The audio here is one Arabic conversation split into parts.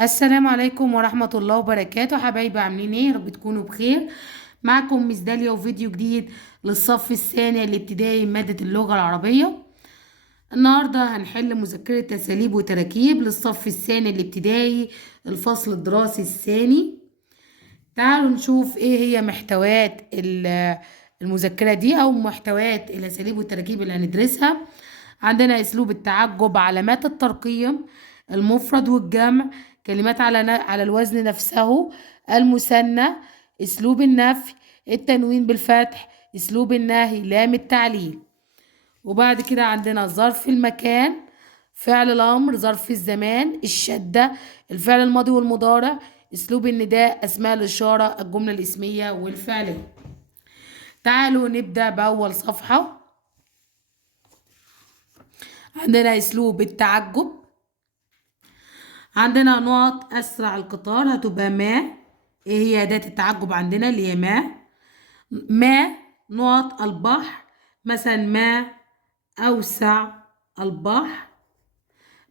السلام عليكم ورحمة الله وبركاته. حبايبي عاملين ايه؟ رب تكونوا بخير. معكم مس داليا وفيديو جديد للصف الثاني الابتدائي من مادة اللغة العربية. النهاردة هنحل مذكرة أساليب وتراكيب للصف الثاني الابتدائي الفصل الدراسي الثاني. تعالوا نشوف ايه هي محتويات المذكرة دي او محتويات الأساليب والتراكيب اللي هندرسها. عندنا أسلوب التعجب، علامات الترقيم، المفرد والجمع، كلمات على الوزن نفسه، المثنى، أسلوب النفي، التنوين بالفتح، أسلوب النهي، لام التعليل. وبعد كده عندنا ظرف المكان، فعل الأمر، ظرف الزمان، الشدة، الفعل الماضي والمضارع، أسلوب النداء، أسماء الإشارة، الجملة الاسمية والفعلية. تعالوا نبدأ بأول صفحة. عندنا أسلوب التعجب. عندنا نقط أسرع القطار هتبقى ما. إيه هي أداة التعجب عندنا اللي هي ما نقط البحر، مثلا ما أوسع البحر،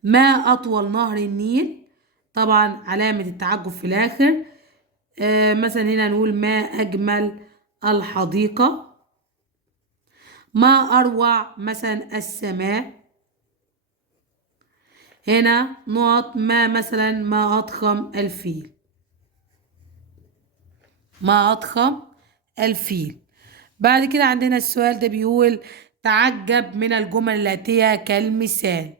ما أطول نهر النيل، طبعا علامة التعجب في الآخر. مثلا هنا نقول ما أجمل الحديقة، ما أروع مثلا السماء. هنا نقط ما مثلا ما أضخم الفيل، ما أضخم الفيل. بعد كده عندنا السؤال ده بيقول تعجب من الجمل الآتية كالمثال.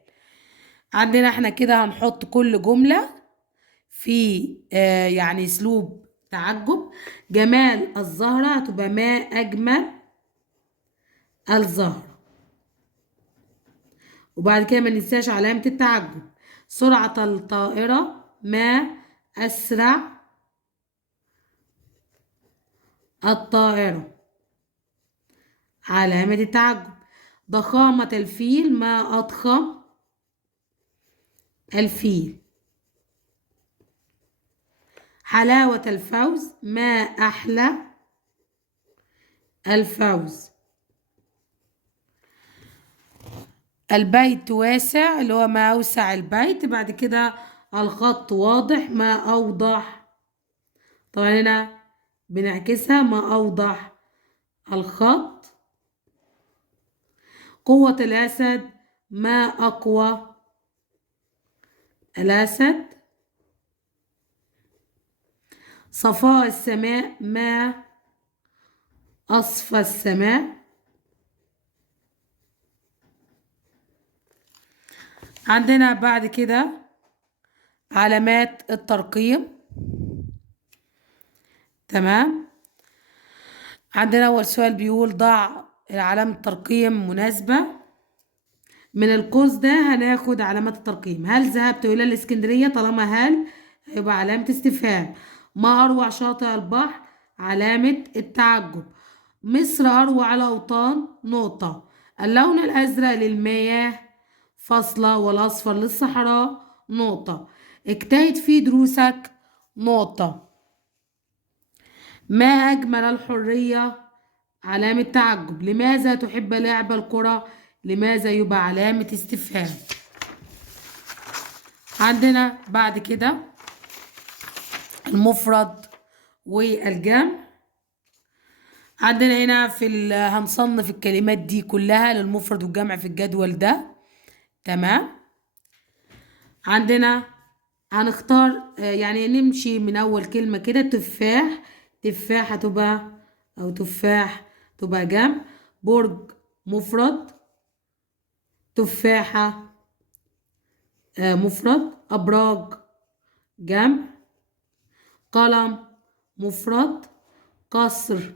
عندنا احنا كده هنحط كل جملة في يعني أسلوب تعجب. جمال الزهرة هتبقى ما أجمل الزهرة. وبعد كده ما ننساش علامة التعجب. سرعة الطائرة ما أسرع الطائرة، علامة التعجب. ضخامة الفيل ما أضخم الفيل. حلاوة الفوز ما أحلى الفوز. البيت واسع اللي هو ما أوسع البيت. بعد كده الخط واضح ما أوضح، طبعا هنا بنعكسها ما أوضح الخط. قوة الأسد ما أقوى الأسد. صفاء السماء ما أصفى السماء. عندنا بعد كده علامات الترقيم. تمام. عندنا أول سؤال بيقول ضع علامة ترقيم مناسبة. من القوس ده هناخد علامات الترقيم. هل ذهبت إلى الإسكندرية؟ طالما هل هيبقى علامة استفهام. ما أروع شاطئ البحر، علامة التعجب. مصر أروع الأوطان، نقطة. اللون الأزرق للمياه، فاصلة، والأصفر للصحراء، نقطة. اجتهد في دروسك، نقطة. ما أجمل الحرية، علامة تعجب. لماذا تحب لعب الكرة؟ لماذا يبقى علامة استفهام. عندنا بعد كده المفرد والجمع. عندنا هنا هنصنف الكلمات دي كلها للمفرد والجمع في الجدول ده. تمام. عندنا هنختار يعني نمشي من أول كلمة كده. تفاح، تفاحة تبقى أو تفاح تبقى جمع. برج مفرد، تفاحة مفرد. أبراج جمع. قلم مفرد. قصر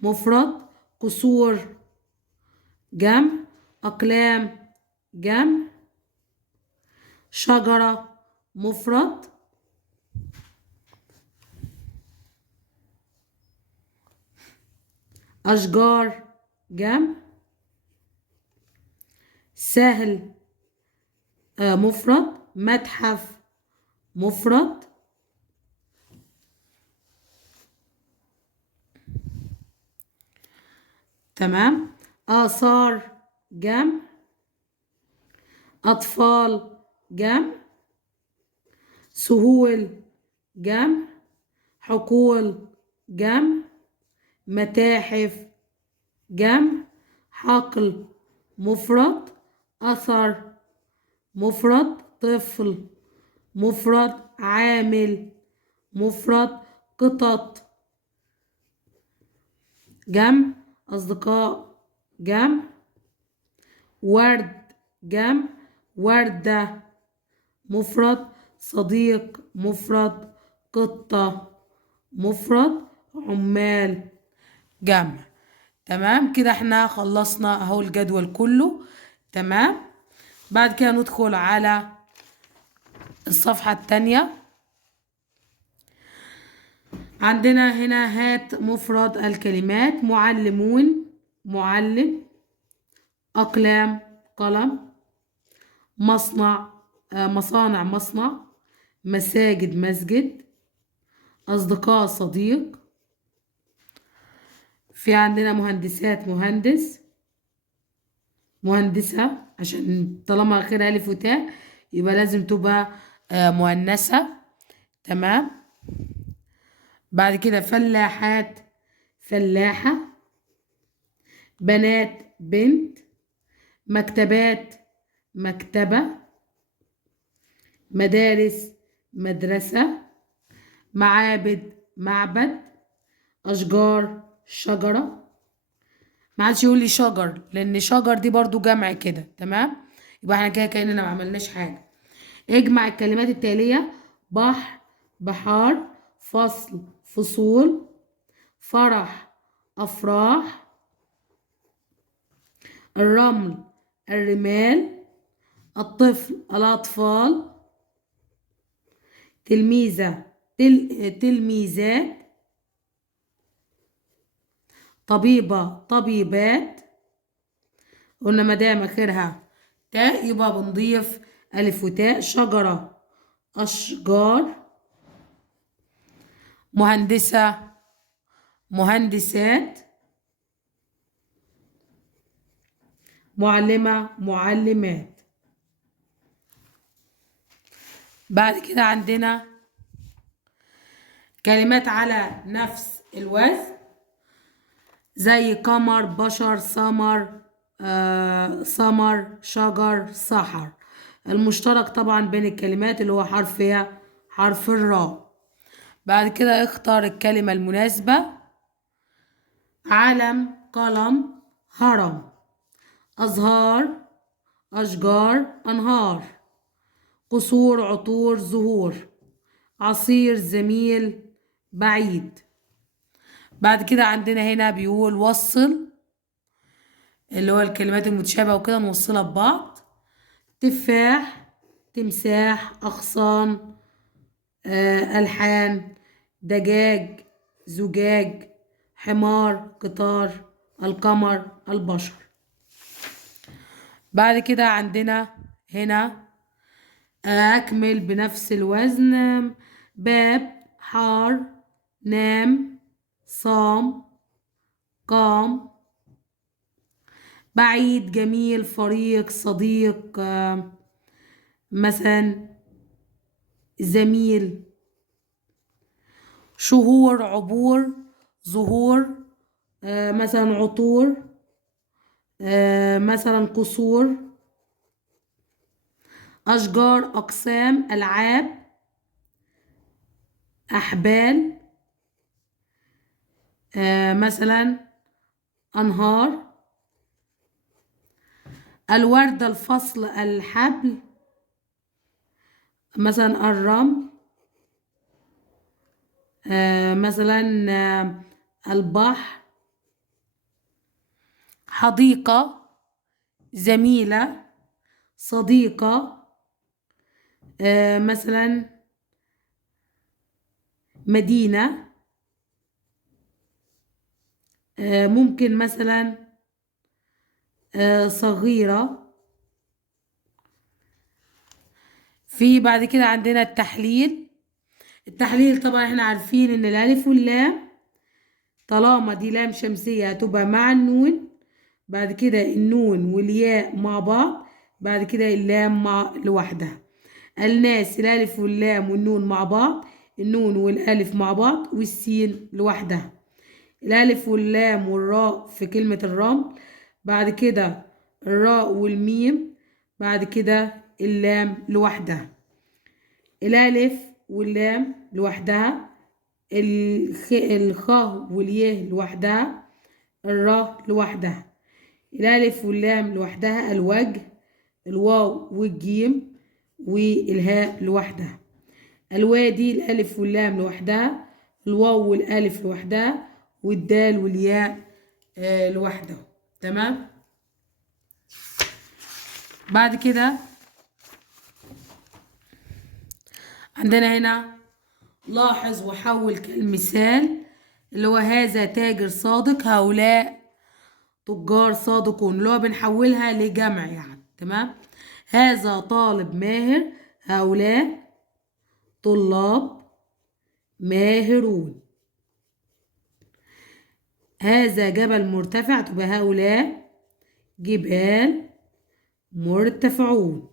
مفرد. قصور جمع. أقلام جمع. شجرة مفرد. أشجار جمع. سهل مفرد. متحف مفرد. تمام. آثار جمع. أطفال جمع. سهول جمع، حقول جمع، متاحف جمع، حقل مفرد، أثر مفرد، طفل مفرد، عامل مفرد، قطط جمع، أصدقاء جمع، ورد جمع، وردة مفرد، صديق مفرد، قطة مفرد، عمال جمع. تمام كده احنا خلصنا اهو الجدول كله. تمام. بعد كده ندخل على الصفحة التانية. عندنا هنا هات مفرد الكلمات: معلمون معلم، أقلام قلم، مصنع مصانع مصنع، مساجد مسجد، أصدقاء صديق. في عندنا مهندسات مهندس، مهندسة عشان طالما آخرها ألف وتاء يبقى لازم تبقى مؤنثة. تمام. بعد كده فلاحات فلاحة، بنات بنت، مكتبات مكتبة، مدارس مدرسة، معابد معبد، أشجار شجرة. ما عادش يقول لي شجر لأن شجر دي برضو جمع كده. تمام. يبقى احنا كده كأننا ما عملناش حاجة. اجمع الكلمات التالية: بحر بحار، فصل فصول، فرح أفراح، الرمل الرمال، الطفل الأطفال، تلميذة تلميذات، طبيبة طبيبات. قلنا مدام آخرها تاء يبقى بنضيف ألف وتاء. شجرة أشجار، مهندسة مهندسات، معلمة معلمات. بعد كده عندنا كلمات على نفس الوزن زي قمر بشر سمر سمر شجر سحر. المشترك طبعا بين الكلمات اللي هو حرف الراء. بعد كده اختار الكلمة المناسبة: علم قلم هرم، أزهار أشجار أنهار، قصور عطور زهور، عصير زميل بعيد. بعد كده عندنا هنا بيقول وصل اللي هو الكلمات المتشابهة وكده نوصلها ببعض: تفاح تمساح، أغصان ألحان، دجاج زجاج، حمار قطار، القمر البشر. بعد كده عندنا هنا أكمل بنفس الوزن: باب حار، نام صام، قام، بعيد جميل، فريق صديق مثلا زميل، شهور عبور، ظهور مثلا عطور مثلا قصور، أشجار أقسام، ألعاب أحبال مثلا أنهار، الوردة الفصل الحبل مثلا الرمل مثلا البحر، حديقة زميلة صديقة مثلا مدينة ممكن مثلا صغيرة. في بعد كده عندنا التحليل طبعا احنا عارفين ان الالف واللام طالما دي لام شمسية هتبقى مع النون، بعد كده النون والياء مع بعض، بعد كده اللام مع لوحدها. الناس الألف واللام والنون مع بعض، النون والألف مع بعض والسين لوحدها. الألف واللام والراء في كلمة الرمل، بعد كده الراء والميم، بعد كده اللام لوحدها. الألف واللام لوحدها، الخاء والياء لوحدها، الراء لوحدها. الألف واللام لوحدها، الوجه، الواو والجيم والهاء لوحدها. الوادي الألف واللام لوحدها، الواو والألف لوحدها، والدال والياء لوحده. تمام. بعد كده عندنا هنا لاحظ وحول كالمثال، اللي هو هذا تاجر صادق، هؤلاء تجار صادقون، اللي هو بنحولها لجمع يعني. تمام. هذا طالب ماهر، هؤلاء طلاب ماهرون. هذا جبل مرتفع، تبقى هؤلاء جبال مرتفعون.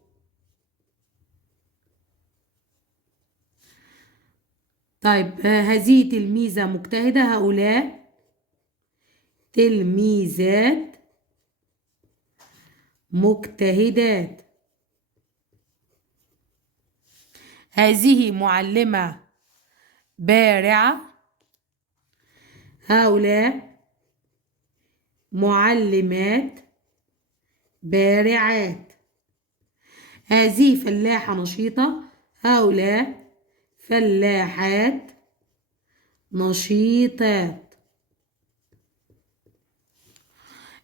طيب هذه تلميذة مجتهدة، هؤلاء تلميذات مجتهدات. هذه معلمة بارعة، هؤلاء معلمات بارعات. هذه فلاحة نشيطة، هؤلاء فلاحات نشيطات.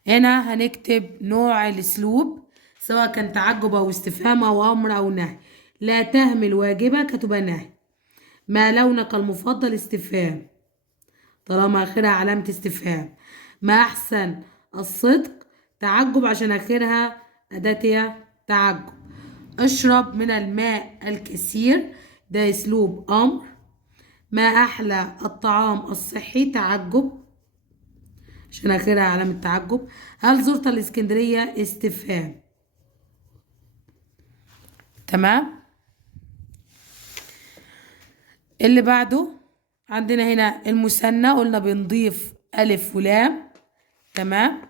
هنا هنكتب نوع الأسلوب، سواء كان تعجب أو استفهام أو أمر أو نهي. لا تهمل واجبك هتبقى نهي. ما لونك المفضل استفهام، طالما آخرها علامة استفهام. ما أحسن الصدق تعجب، عشان آخرها أداة تعجب. اشرب من الماء الكثير، ده أسلوب أمر. ما أحلى الطعام الصحي تعجب، عشان آخرها علامة تعجب. هل زرت الإسكندرية استفهام. تمام. اللي بعده عندنا هنا المثنى، قلنا بنضيف ألف ولام. تمام.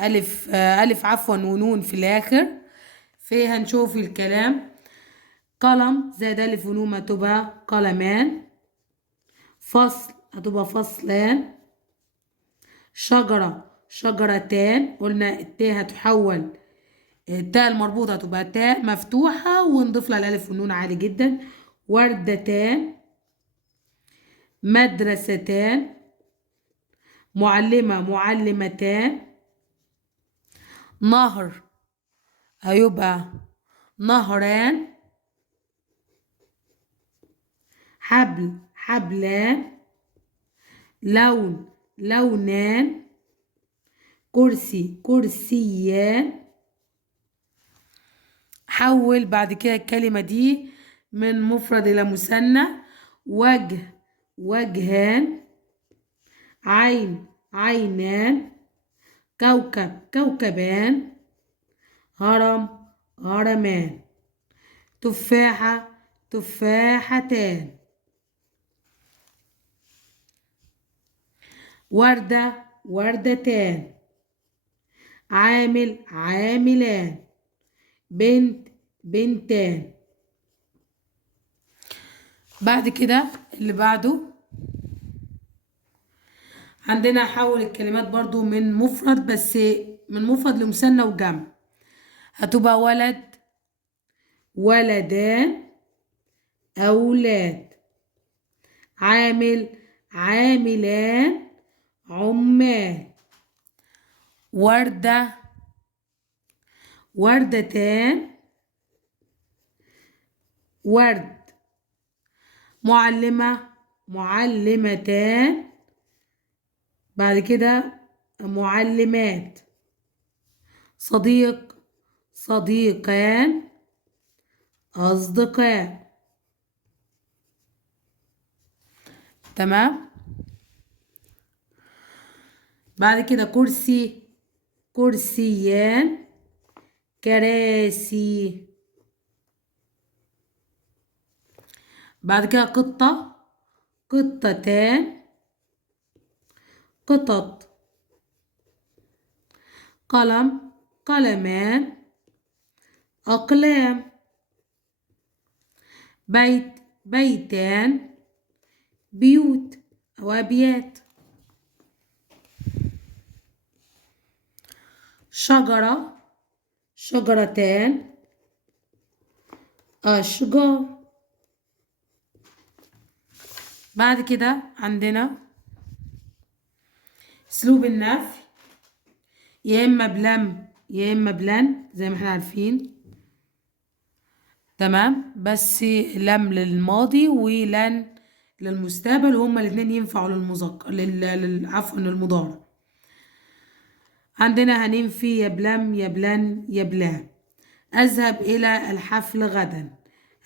ألف عفوا ونون في الآخر. هنشوف الكلام. قلم زائد ألف ونون هتبقى قلمان. فصل هتبقى فصلان. شجرة شجرتان، قلنا التاء هتحول، التاء المربوطة هتبقى تاء مفتوحة ونضيف لها الألف والنون عادي جدا. وردتان. مدرستان. معلمة معلمتان. نهر هيبقى نهران. حبل حبلان. لون لونان. كرسي كرسيان. حول بعد كده الكلمة دي من مفرد إلى مثنى. وجه وجهان. عين عينان. كوكب كوكبان. هرم هرمان. تفاحة تفاحتان. وردة وردتان. عامل عاملان. بنت بنتان. بعد كده اللي بعده عندنا حول الكلمات برضو من مفرد، بس من مفرد لمثنى وجمع. هتبقى ولد ولدان أولاد. عامل عاملان عمال. وردة وردتان ورد. معلمة معلمتان، بعد كده معلمات. صديق صديقان أصدقاء. تمام. بعد كده كرسي كرسيان كراسي. بعد كده قطة، قطتان، قطط. قلم، قلمان، أقلام. بيت، بيتان، بيوت أو أبيات. شجرة، شجرتان، أشجار. بعد كده عندنا أسلوب النفي، يا إما بلم يا إما بلن زي ما احنا عارفين. تمام، بس لم للماضي ولن للمستقبل، وهما الاتنين ينفعوا للمذكر عفوا للمضارع. عندنا هننفي يا بلم يا بلن يا بلا. أذهب إلى الحفل غدا،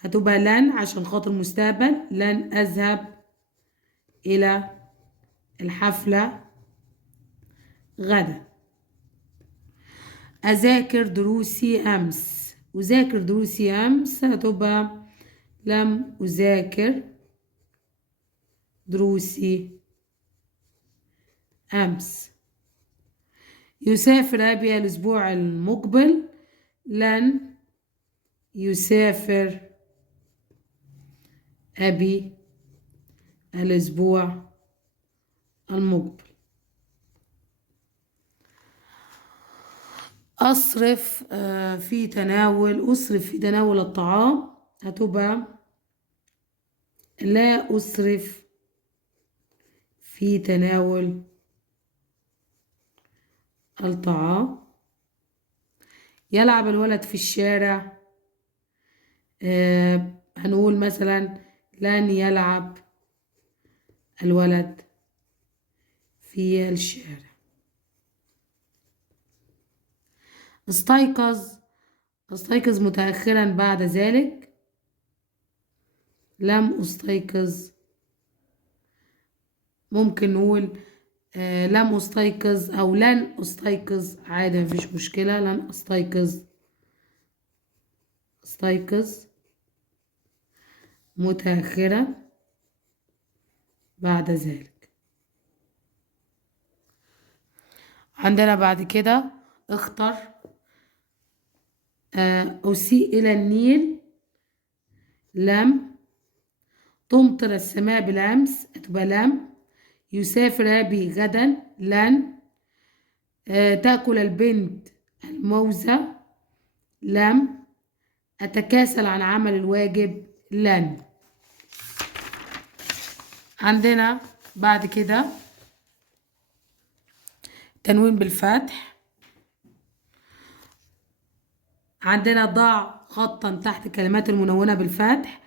هتبقى لن عشان خاطر مستقبل، لن أذهب إلى الحفلة غدا. أذاكر دروسي أمس، أذاكر دروسي أمس هتبقى لم أذاكر دروسي أمس. يسافر أبي الأسبوع المقبل، لن يسافر أبي الأسبوع المقبل. أصرف في تناول الطعام هتبقى لا أسرف في تناول الطعام. يلعب الولد في الشارع، هنقول مثلا لن يلعب الولد في الشارع. استيقظ، استيقظ متأخرا بعد ذلك، لم أستيقظ. ممكن نقول لم أستيقظ أو لن أستيقظ عادي، مفيش مشكلة. لن أستيقظ، أستيقظ متأخرا بعد ذلك. عندنا بعد كده اختر أسيء إلى النيل، لم تمطر السماء بالأمس تبقى لم. يسافر أبي غدا، لن. تأكل البنت الموزة، لم. أتكاسل عن عمل الواجب، لن. عندنا بعد كده تنوين بالفتح. عندنا ضع خطا تحت كلمات المنونة بالفتح.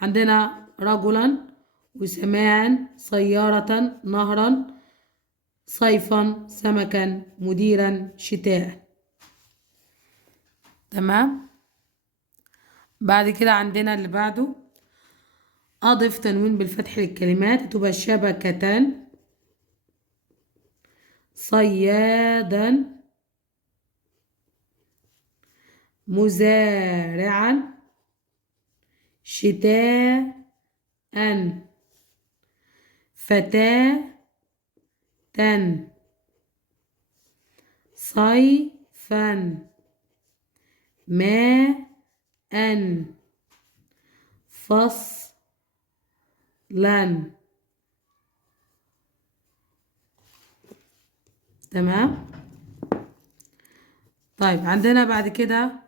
عندنا رجلا، وسماعا، سيارة، نهرا، صيفا، سمكا، مديرا، شتاء. تمام. بعد كده عندنا اللي بعده أضف تنوين بالفتح للكلمات، تبقى شبكة، صيادا، مزارعا، شتاء، فتاة، صيفا، ماء، فصلا. تمام. طيب عندنا بعد كده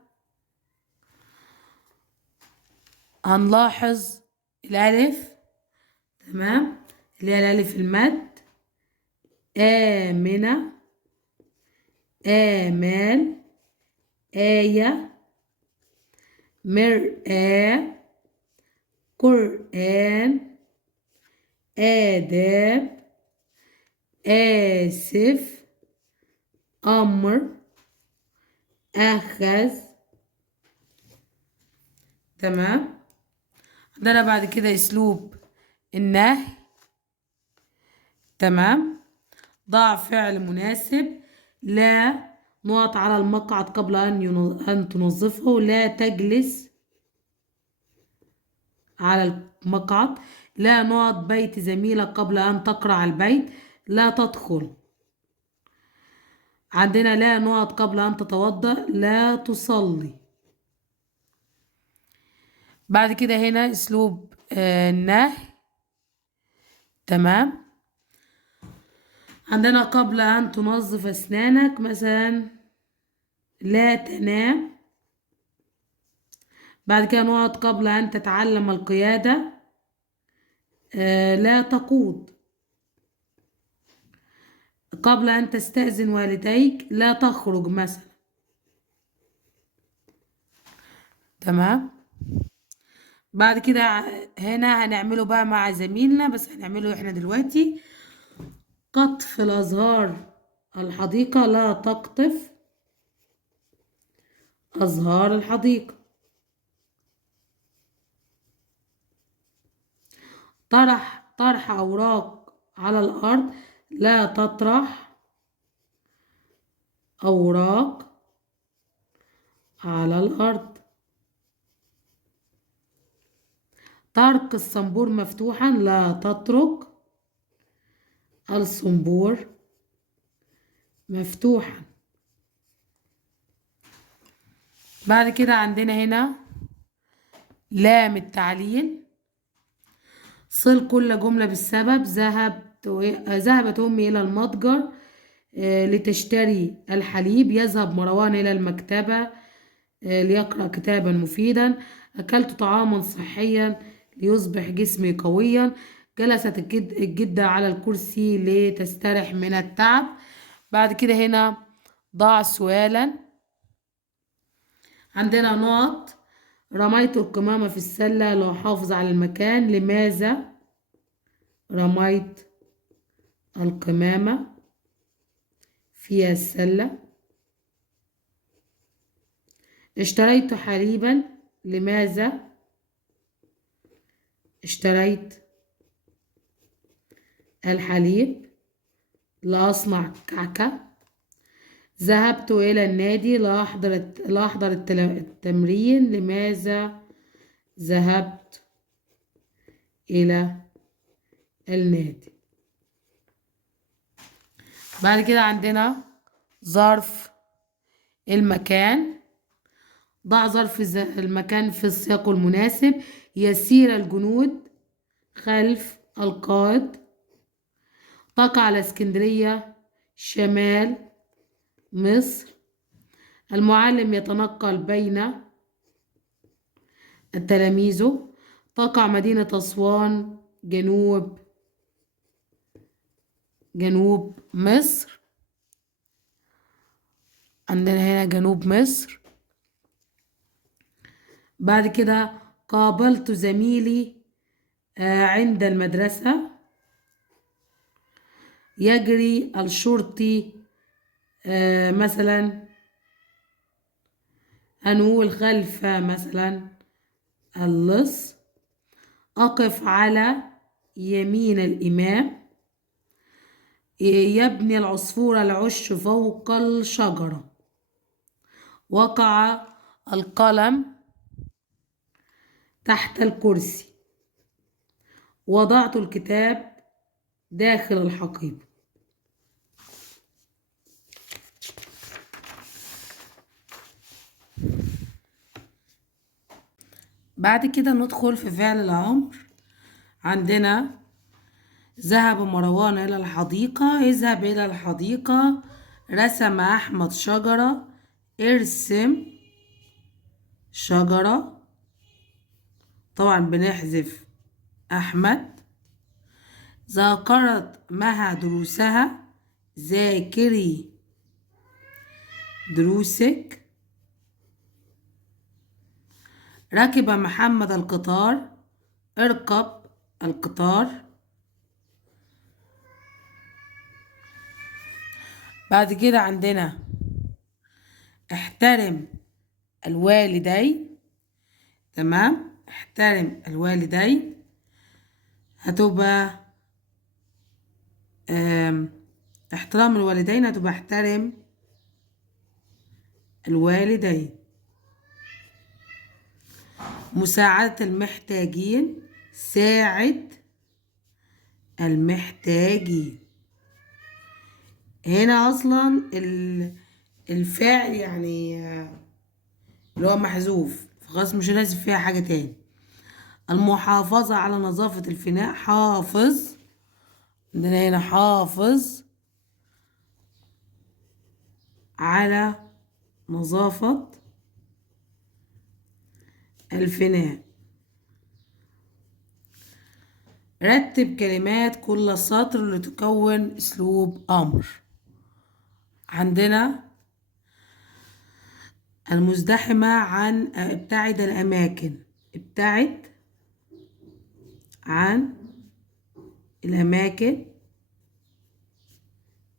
هنلاحظ الألف، تمام، اللي هي الألف المد. آمنة، آمال، آية، مرآة، قرآن، آداب، آسف، أمر، أخذ. تمام. عندنا بعد كده أسلوب النهي. تمام. ضع فعل مناسب، لا نقط على المقعد قبل أن تنظفه، لا تجلس على مقعد. لا نقط بيت زميلك قبل أن تقرع البيت. لا تدخل. عندنا لا نقط قبل أن تتوضأ. لا تصلي. بعد كده هنا أسلوب النهي. تمام. عندنا قبل أن تنظف أسنانك مثلا لا تنام. بعد كده نقط قبل أن تتعلم القيادة لا تقود. قبل أن تستأذن والديك لا تخرج مثلا. تمام. بعد كده هنا هنعمله بقى مع زميلنا، بس هنعمله احنا دلوقتي. قطف الأزهار الحديقة. لا تقطف أزهار الحديقة. طرح أوراق على الأرض. لا تطرح أوراق على الأرض. ترك الصنبور مفتوحا. لا تترك الصنبور مفتوحا. بعد كده عندنا هنا لام التعليل. صل كل جملة بالسبب. ذهبت أمي إلى المتجر لتشتري الحليب. يذهب مروان إلى المكتبة ليقرأ كتابا مفيدا. أكلت طعاما صحيا ليصبح جسمي قويا. جلست الجدة على الكرسي لتسترح من التعب. بعد كده هنا ضع سؤالا. عندنا نقط. رميت القمامة في السلة لأحافظ على المكان. لماذا رميت القمامة في السلة؟ اشتريت حليبا. لماذا اشتريت الحليب؟ لأصنع كعكة. ذهبت إلى النادي لأحضر التمرين. لماذا ذهبت إلى النادي؟ بعد كده عندنا ظرف المكان. ضع ظرف المكان في السياق المناسب. يسير الجنود خلف القائد. تقع الإسكندرية شمال مصر. المعلم يتنقل بين التلاميذ. تقع مدينة أسوان جنوب مصر. عندنا هنا جنوب مصر. بعد كده قابلت زميلي عند المدرسة. يجري الشرطي مثلا هنقول خلف مثلا اللص. أقف على يمين الإمام. يبني العصفور العش فوق الشجرة. وقع القلم تحت الكرسي. وضعت الكتاب داخل الحقيبة. بعد كده ندخل في فعل الأمر. عندنا ذهب مروان إلى الحديقة. اذهب إلى الحديقة. رسم أحمد شجرة. ارسم شجرة. طبعا بنحذف أحمد. ذاكرت مها دروسها. ذاكري دروسك. ركب محمد القطار. اركب القطار. بعد كده عندنا احترم الوالدين. تمام. احترم الوالدين هتبقى احترام الوالدين هتبقى احترم الوالدين. مساعدة المحتاجين. ساعد المحتاجين. هنا اصلا الفعل يعني اللي هو محذوف، فخلاص مش لازم فيها حاجة تاني. المحافظة على نظافة الفناء، حافظ، عندنا هنا حافظ على نظافة الفناء. رتب كلمات كل سطر لتكون أسلوب أمر. عندنا المزدحمة عن ابتعد الأماكن، ابتعد عن الأماكن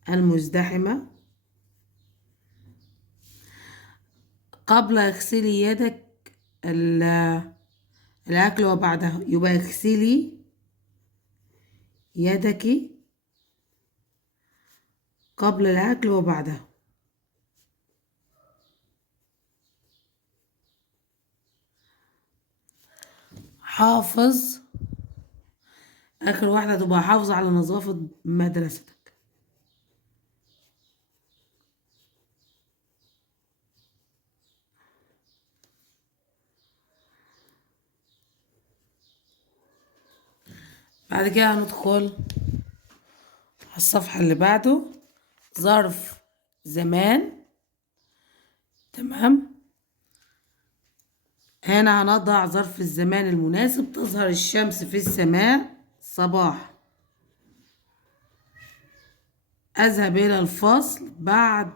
المزدحمة. قبل اغسلي يدك الأكل وبعده، يبقى اغسلي يدك قبل الأكل وبعده. حافظ، آخر واحدة تبقى حافظ على نظافة مدرستك. بعد كده هندخل على الصفحة اللي بعده، ظرف زمان. تمام، هنا هنضع ظرف الزمان المناسب. تظهر الشمس في السماء صباح. أذهب إلى الفصل بعد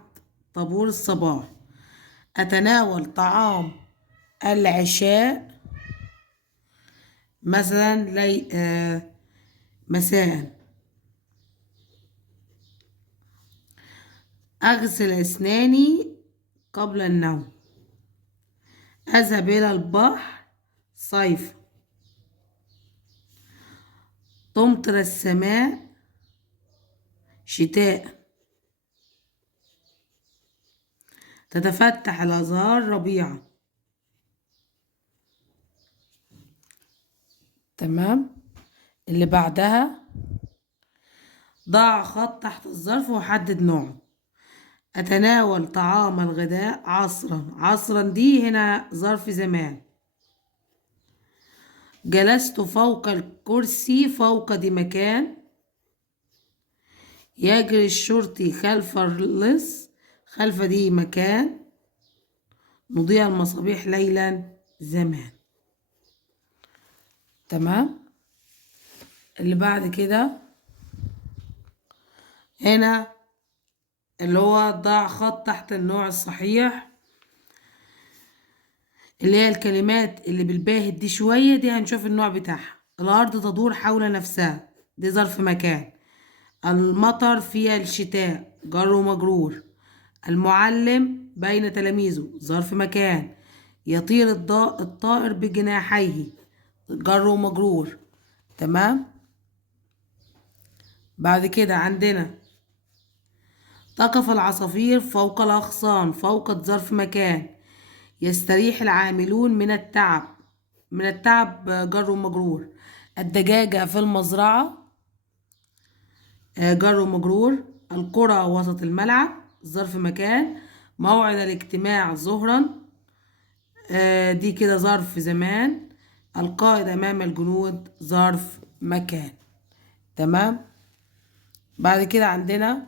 طابور الصباح. أتناول طعام العشاء مثلا مساء. أغسل أسناني قبل النوم. أذهب إلى البحر صيف. تمطر السماء شتاء. تتفتح الأزهار ربيعا. تمام، اللي بعدها ضع خط تحت الظرف وحدد نوعه. أتناول طعام الغداء عصرا. عصرا دي هنا ظرف زمان. جلست فوق الكرسي. فوق دي مكان. يجري الشرطي خلف اللص. خلف دي مكان. نضيع المصابيح ليلا زمان. تمام، اللي بعد كده هنا اللي هو ضع خط تحت النوع الصحيح، اللي هي الكلمات اللي بالباهت دي شوية، دي هنشوف النوع بتاعها. الأرض تدور حول نفسها، دي ظرف مكان. المطر في الشتاء، جر ومجرور. المعلم بين تلاميذه، ظرف مكان. يطير الطائر بجناحيه، جر ومجرور. تمام، بعد كده عندنا تقف العصافير فوق الأغصان. فوق ظرف مكان. يستريح العاملون من التعب. من التعب جر ومجرور. الدجاجة في المزرعة، جر ومجرور. القرى وسط الملعب، ظرف مكان. موعد الاجتماع ظهرا، دي كده ظرف زمان. القائد أمام الجنود، ظرف مكان. تمام، بعد كده عندنا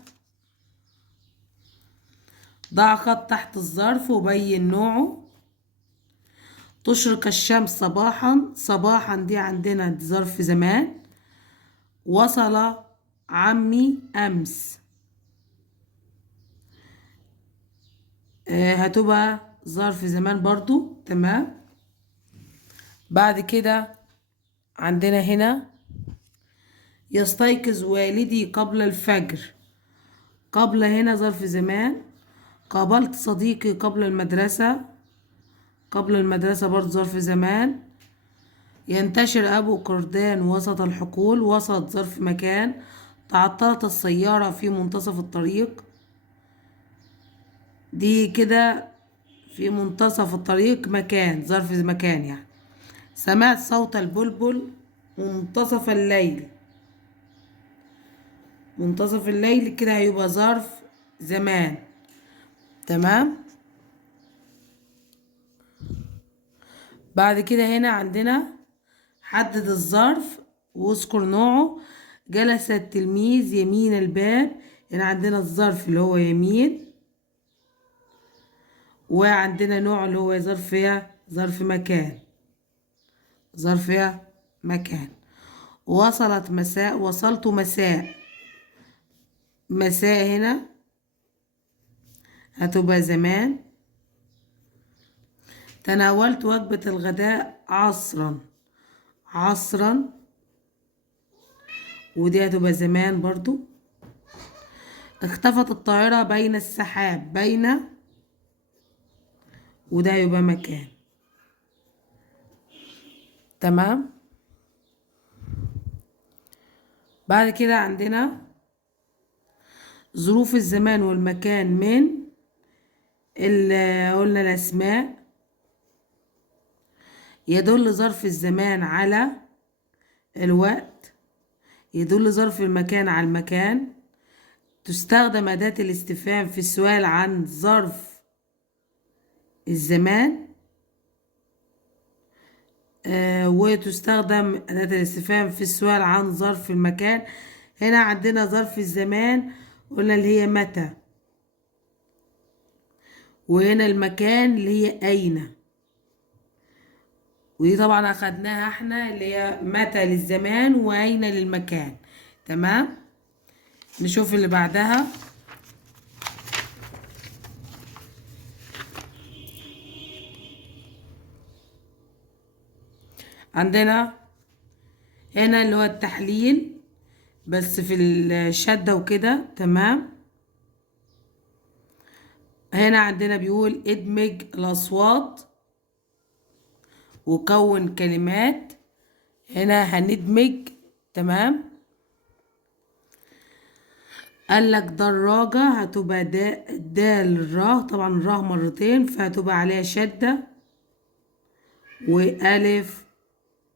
ضع خط تحت الظرف وبين نوعه. تشرق الشمس صباحا. صباحا دي عندنا دي ظرف زمان. وصل عمي أمس، هتبقى ظرف زمان برضو. تمام، بعد كده عندنا هنا يستيقظ والدي قبل الفجر. قبل هنا ظرف زمان. قابلت صديقي قبل المدرسة. قبل المدرسة برضو ظرف زمان. ينتشر أبو قردان وسط الحقول. وسط ظرف مكان. تعطلت السيارة في منتصف الطريق، دي كده في منتصف الطريق مكان، ظرف مكان يعني. سمعت صوت البلبل منتصف الليل. منتصف الليل كده هيبقى ظرف زمان. تمام. بعد كده هنا عندنا حدد الظرف واذكر نوعه. جلس التلميذ يمين الباب. هنا عندنا الظرف اللي هو يمين، وعندنا نوع اللي هو ظرف مكان. ظرف مكان. وصلت مساء. وصلت مساء. مساء هنا هتبقى زمان. تناولت وجبة الغداء عصرا. عصرا، ودي هتبقى زمان برضو. اختفت الطائرة بين السحاب. بين، وده هيبقى مكان. تمام. بعد كده عندنا ظروف الزمان والمكان من اللي قلنا الأسماء. يدل ظرف الزمان على الوقت. يدل ظرف المكان على المكان. تستخدم أداة الاستفهام في السؤال عن ظرف الزمان. وتستخدم أداة الاستفهام في السؤال عن ظرف المكان. هنا عندنا ظرف الزمان قلنا اللي هي متى، وهنا المكان اللي هي أين. ودي طبعا أخدناها احنا اللي هي متى للزمان وأين للمكان. تمام. نشوف اللي بعدها. عندنا هنا اللي هو التحليل بس في الشدة وكده. تمام. هنا عندنا بيقول ادمج الأصوات وكون كلمات. هنا هندمج. تمام. قالك دراجة هتبقى دال را. طبعا الراه مرتين فهتبقى عليها شدة، وألف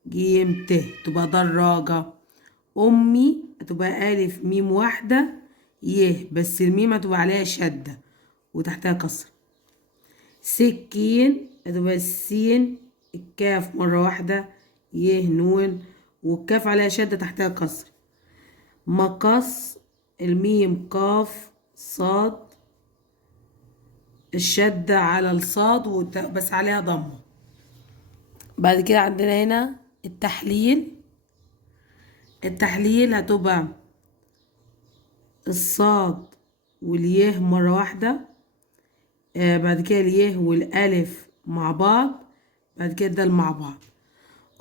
جيم ت تبقى دراجة. أمي هتبقى ألف ميم واحدة يه، بس الميم هتبقى عليها شدة وتحتها كسر. سكين هتبقى السين الكاف مرة واحدة يه نون، والكاف عليها شدة تحتها كسر. مقص الميم قاف صاد، الشدة على الصاد بس عليها ضمة. بعد كده عندنا هنا التحليل. التحليل هتبقى الصاد واليه مرة واحدة. بعد كده اليه والألف مع بعض. بعد كده دال مع بعض.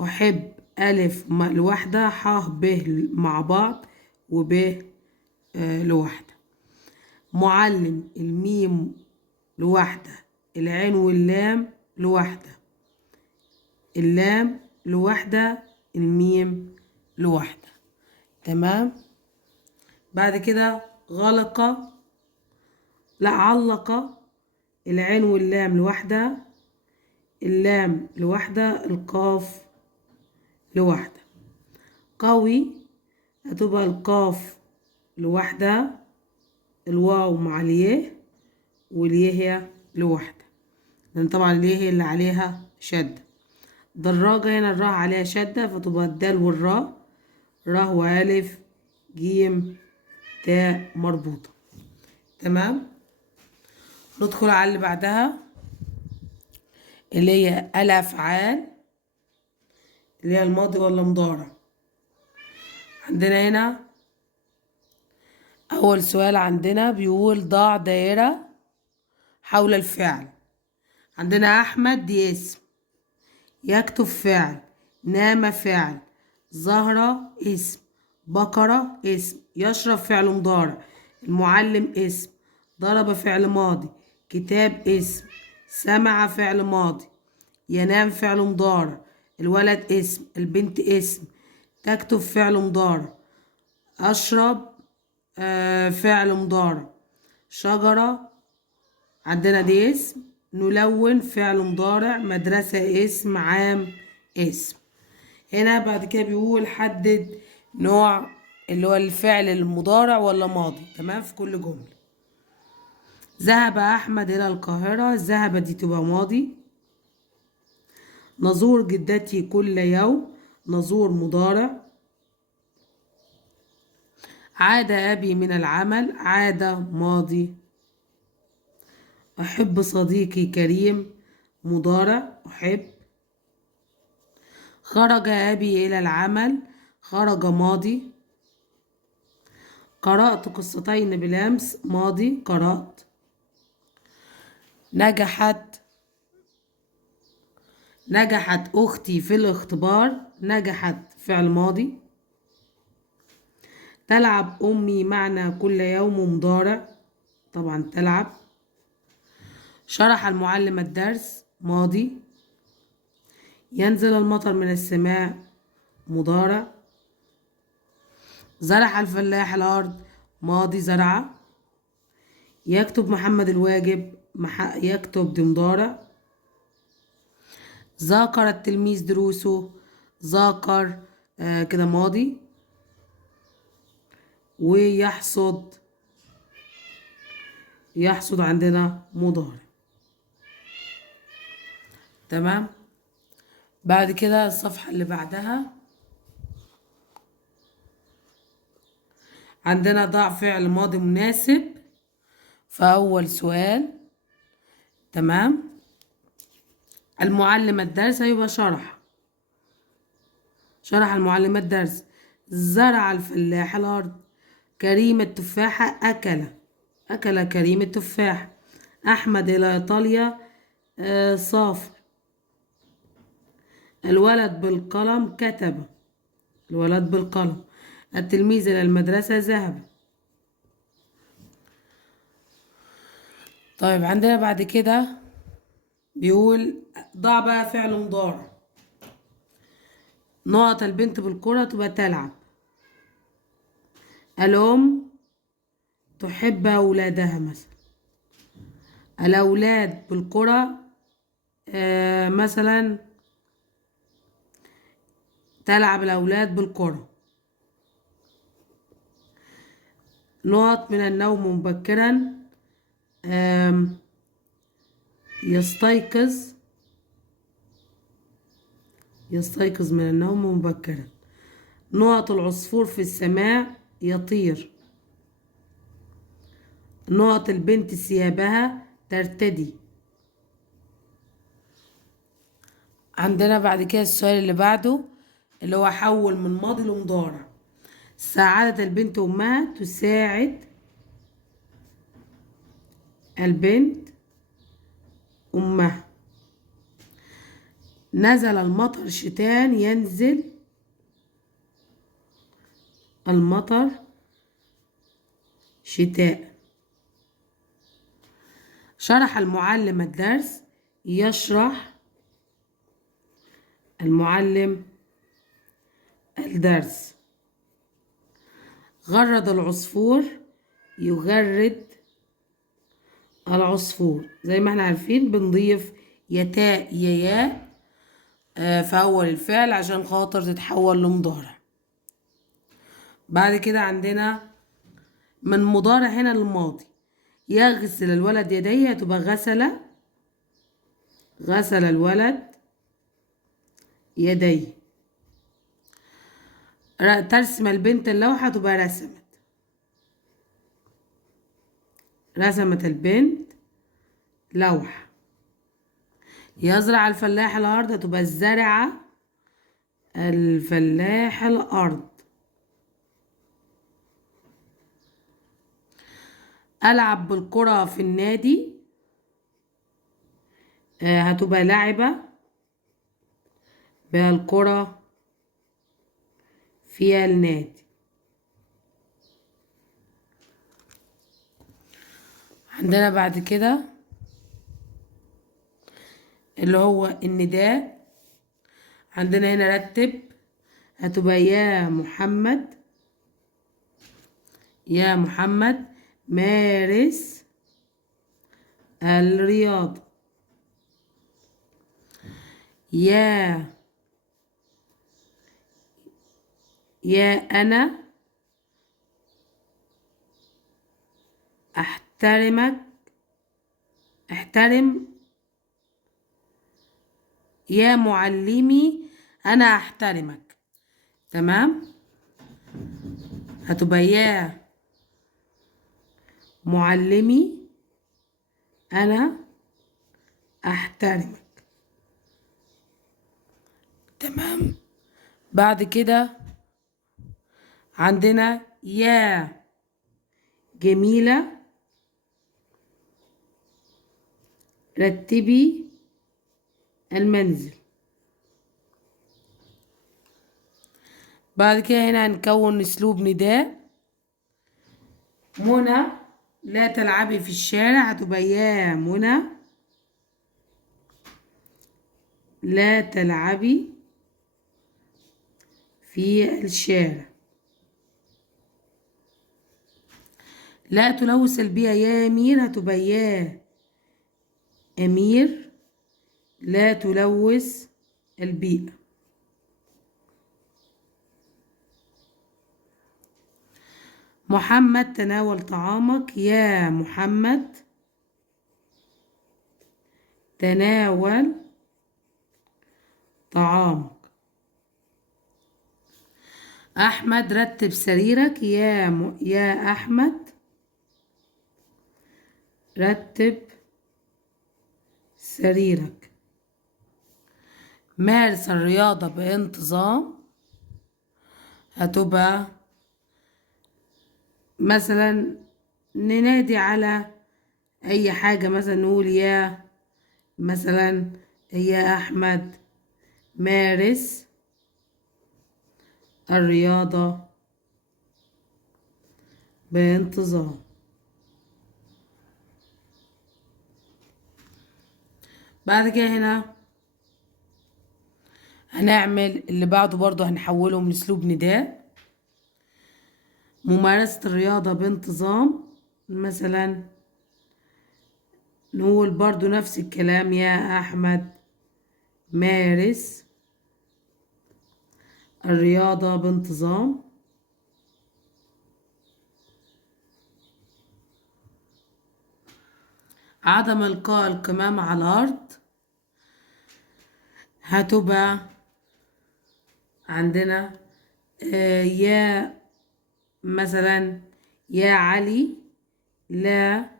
أحب ألف لوحدة، ح ب مع بعض، وب لوحدة. معلم الميم لوحدة، العين واللام لوحدة، اللام لوحدة، الميم لوحدة. تمام. بعد كده غلق. لا علق، العين واللام لوحدة، اللام لوحدة، القاف لوحدة. قوي هتبقى القاف لوحدة، الواو مع الياء، والياء لوحدة، لأن طبعا الياء هي اللي عليها شدة. دراجة هنا الراء عليها شدة فتبقى الدال والراء، راء وألف جيم تاء مربوطة. تمام. ندخل على اللي بعدها اللي هي الأفعال، اللي هي الماضي ولا مضارع. عندنا هنا أول سؤال عندنا بيقول ضع دائرة حول الفعل. عندنا أحمد دي اسم، يكتب فعل، نام فعل، زهرة اسم، بقرة اسم، يشرب فعل مضارع، المعلم اسم، ضرب فعل ماضي، كتاب اسم، سمع فعل ماضي، ينام فعل مضارع، الولد اسم، البنت اسم، تكتب فعل مضارع، أشرب فعل مضارع، شجرة عندنا دي اسم، نلون فعل مضارع، مدرسة اسم، عام اسم. هنا بعد كده بيقول حدد نوع اللي هو الفعل المضارع ولا ماضي، تمام، في كل جملة. ذهب أحمد إلى القاهرة، ذهب دي تبقى ماضي. نزور جدتي كل يوم، نزور مضارع. عاد أبي من العمل، عاد ماضي. أحب صديقي كريم، مضارع أحب. خرج أبي إلى العمل، خرج ماضي. قرأت قصتين بالأمس، ماضي قرأت. نجحت أختي في الاختبار، نجحت فعل ماضي. تلعب أمي معنا كل يوم، مضارع طبعا تلعب. شرح المعلم الدرس، ماضي. ينزل المطر من السماء، مضارع. زرع الفلاح الأرض، ماضي زرع. يكتب محمد الواجب، يكتب دي مضارع. ذاكر التلميذ دروسه، ذاكر كده ماضي. ويحصد، يحصد عندنا مضارع، تمام. بعد كده الصفحة اللي بعدها عندنا ضع فعل ماضي مناسب في أول سؤال، تمام. المعلم الدرس هيبقى شرح المعلم الدرس. زرع الفلاح الأرض. كريم التفاحة أكل كريم التفاح. أحمد إلى إيطاليا سافر. الولد بالقلم كتب، الولد بالقلم. التلميذ إلى المدرسة ذهب. طيب عندنا بعد كده بيقول ضع بقى فعل مضارع. نقط البنت بالكرة تبقى تلعب. الأم تحب أولادها مثلا. الأولاد بالكرة مثلا تلعب الأولاد بالكرة. نقط من النوم مبكرا. يستيقظ من النوم مبكرا. نقط العصفور في السماء يطير. نقط البنت ثيابها ترتدي. عندنا بعد كده السؤال اللي بعده اللي هو حول من ماضي لمضارع. ساعدت البنت أمها، تساعد البنت أمها. نزل المطر شتاء، ينزل المطر شتاء. شرح المعلم الدرس، يشرح المعلم الدرس. غرد العصفور، يغرد العصفور. زي ما احنا عارفين بنضيف يتاء ياء في أول الفعل عشان خاطر تتحول لمضارع. بعد كده عندنا من مضارع هنا للماضي. يغسل الولد يديه، هتبقى غسل الولد يديه. ترسم البنت اللوحة، تبقى رسمت البنت لوحة. يزرع الفلاح الأرض، تبقى زرع الفلاح الأرض. ألعب بالكرة في النادي، هتبقى لعبة بالكرة في النادي. عندنا بعد كده اللي هو النداء. عندنا هنا رتب، هتبقى يا محمد مارس الرياضة. يا يا أنا أحترمك، احترم. يا معلمي أنا أحترمك. تمام، هتبقى يا معلمي أنا أحترمك. تمام. بعد كده عندنا يا جميلة رتبي المنزل. بعد كده هنا هنكون اسلوب نداء. منى لا تلعبي في الشارع، هتبقى يا منى لا تلعبي في الشارع. لا تلوث البيئة، يا أمير هتبقى يا أمير لا تلوث البيئة. محمد تناول طعامك، يا محمد تناول طعامك. أحمد رتب سريرك، يا أحمد رتب سريرك. مارس الرياضة بانتظام، هتبقى مثلا ننادي على أي حاجة، مثلا نقول يا مثلا يا أحمد مارس الرياضة بانتظام. بعد كده هنا هنعمل اللي بعده برضو، هنحوله من اسلوب نداء. ممارسة الرياضة بانتظام، مثلا نقول برضو نفس الكلام، يا أحمد مارس الرياضة بانتظام. عدم إلقاء القمامة على الأرض، هتبقى عندنا يا مثلا يا علي لا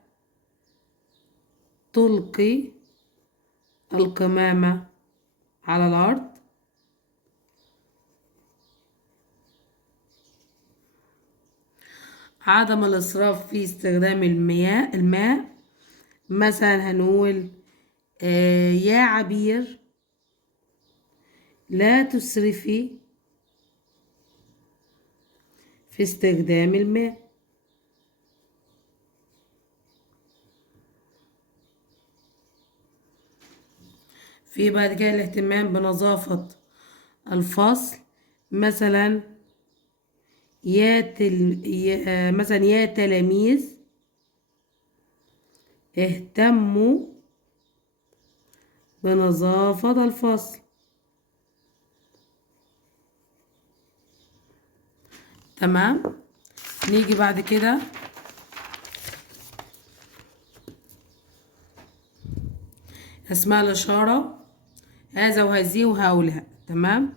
تلقي القمامة على الأرض. عدم الإسراف في استخدام الماء، مثلا هنقول يا عبير لا تسرفي في استخدام الماء. في بعد كده الاهتمام بنظافة الفصل، مثلا مثلا يا تلاميذ اهتموا بنظافة الفصل. تمام. نيجي بعد كده أسماء الإشارة، هذا وهذه وهؤلاء. تمام.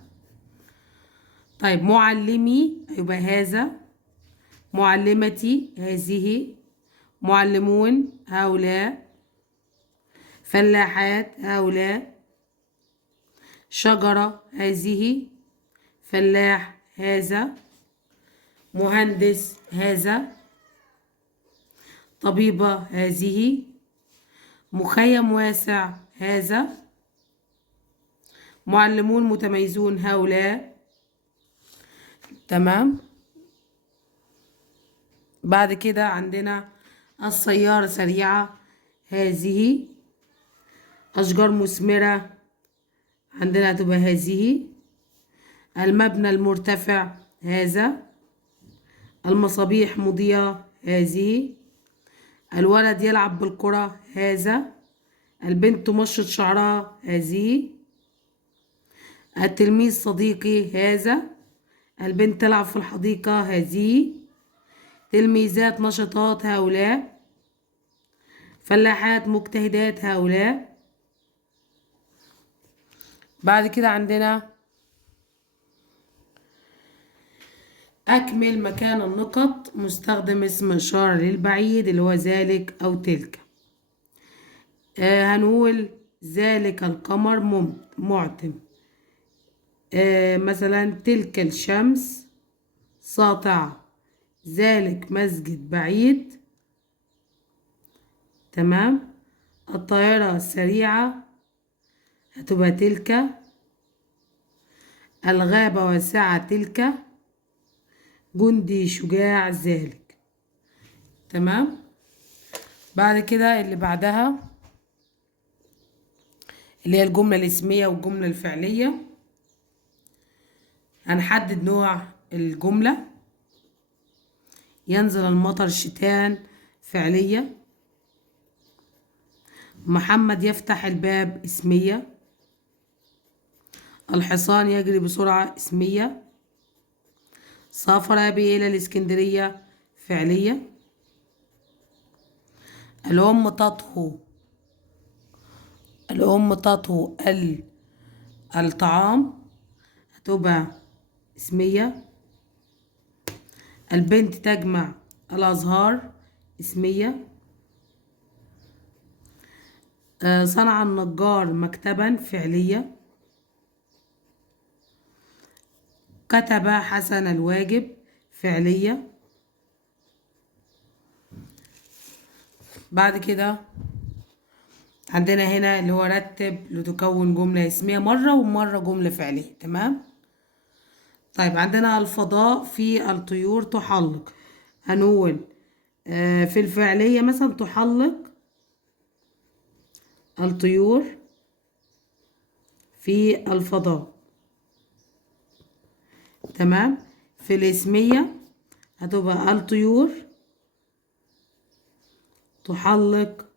طيب معلمي يبقى هذا، معلمتي هذه، معلمون هؤلاء، فلاحات هؤلاء، شجرة هذه، فلاح هذا، مهندس هذا، طبيبة هذه، مخيم واسع هذا، معلمون متميزون هؤلاء. تمام. بعد كده عندنا السيارة سريعة هذه، أشجار مثمرة عندنا هتبقى هذه، المبنى المرتفع هذا، المصابيح مضيئة هذه، الولد يلعب بالكرة هذا، البنت تمشط شعرها هذه، التلميذ صديقي هذا، البنت تلعب في الحديقة هذه. تلميذات نشطات هؤلاء. فلاحات مجتهدات هؤلاء. بعد كده عندنا أكمل مكان النقط، مستخدم اسم إشارة للبعيد اللي هو ذلك أو تلك. هنقول ذلك القمر معتم. مثلا تلك الشمس ساطعة. ذلك مسجد بعيد. تمام. الطائرة سريعة هتبقى تلك. الغابة واسعة تلك. جندي شجاع ذلك. تمام. بعد كده اللي بعدها اللي هي الجملة الاسمية والجملة الفعلية. هنحدد نوع الجملة. ينزل المطر شتاء فعلية. محمد يفتح الباب اسمية. الحصان يجري بسرعة اسمية. سافر أبي إلى الإسكندرية فعلية. الأم تطهو. الأم تطهو الطعام هتبقى اسمية. البنت تجمع الأزهار اسمية. صنع النجار مكتبا فعلية. كتب حسن الواجب فعلية. بعد كده عندنا هنا اللي هو رتب لتكون جملة اسمية مرة ومرة جملة فعلية. تمام. طيب عندنا الفضاء في الطيور تحلق. هنقول في الفعلية مثلا تحلق الطيور في الفضاء. تمام. في الاسمية هتبقى الطيور تحلق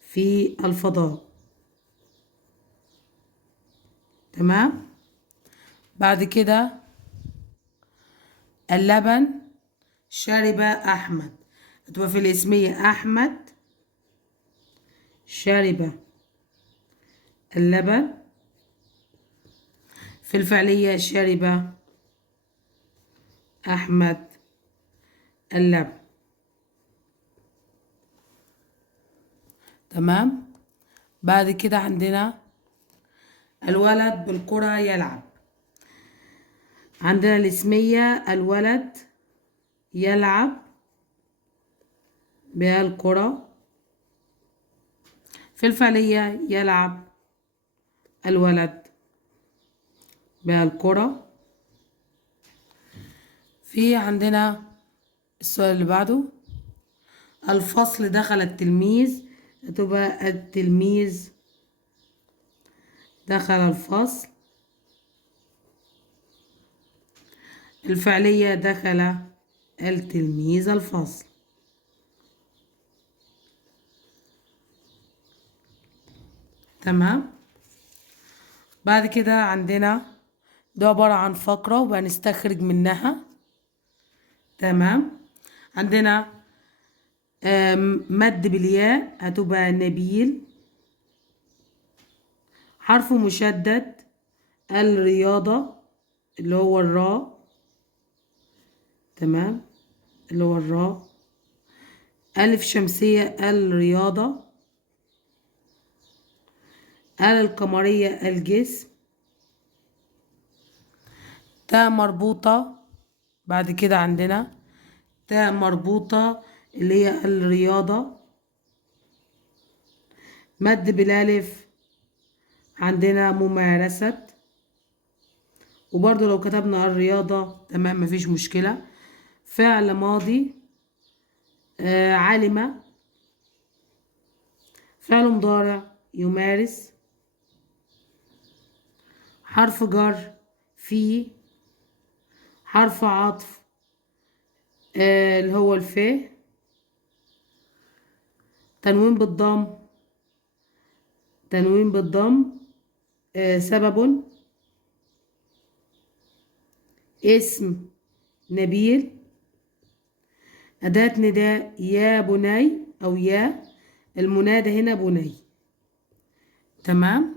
في الفضاء. تمام. بعد كده اللبن شرب أحمد هتبقى في الاسمية أحمد شرب اللبن. في الفعلية شرب أحمد اللبن. تمام. بعد كده عندنا الولد بالكرة يلعب. عندنا الاسمية الولد يلعب بالكرة. في الفعلية يلعب الولد بالكرة. في عندنا السؤال اللي بعده الفصل دخل التلميذ هتبقى التلميذ دخل الفصل. الفعلية دخل التلميذ الفصل. تمام. بعد كده عندنا ده عبارة عن فقرة وهنستخرج منها. تمام. عندنا مد بالياء هتبقى نبيل. حرف مشدد الرياضة اللي هو الراء. تمام. اللي هو الراء. ألف شمسية الرياضة. القمرية الجسم. تاء مربوطة. بعد كده عندنا تاء مربوطة اللي هي الرياضة. مد بالالف عندنا ممارسة. وبرضو لو كتبنا الرياضة تمام مفيش مشكلة. فعل ماضي علم. فعل مضارع يمارس. حرف جر في. حرف عطف اللي هو الف. تنوين بالضم. تنوين بالضم سبب. اسم نبيل. أداة نداء يا بني أو يا، المنادى هنا بني. تمام.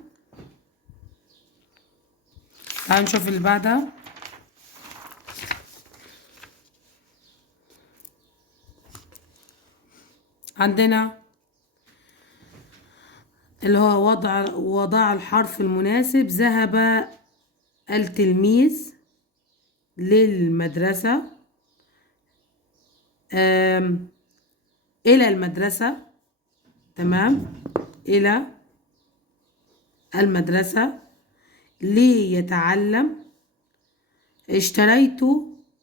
تعالوا نشوف اللي بعدها. عندنا اللي هو وضع الحرف المناسب. ذهب التلميذ للمدرسة، إلى المدرسة. تمام. إلى المدرسة ليتعلم. اشتريت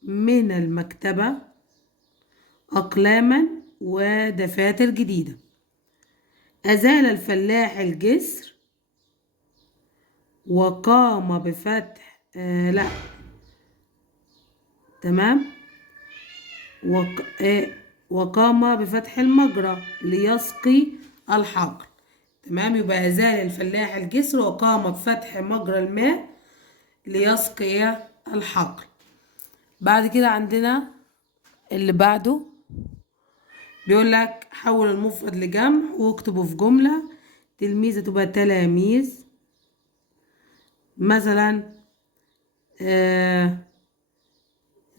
من المكتبة أقلاما ودفاتر جديدة. أزال الفلاح الجسر وقام بفتح لا. تمام. وقام بفتح المجرى ليسقي الحقل. تمام. يبقى أزال الفلاح الجسر وقام بفتح مجرى الماء ليسقي الحقل. بعد كده عندنا اللي بعده بيقول لك حول المفرد لجمع واكتبه في جملة. تلميذة تبقى تلاميذ. مثلا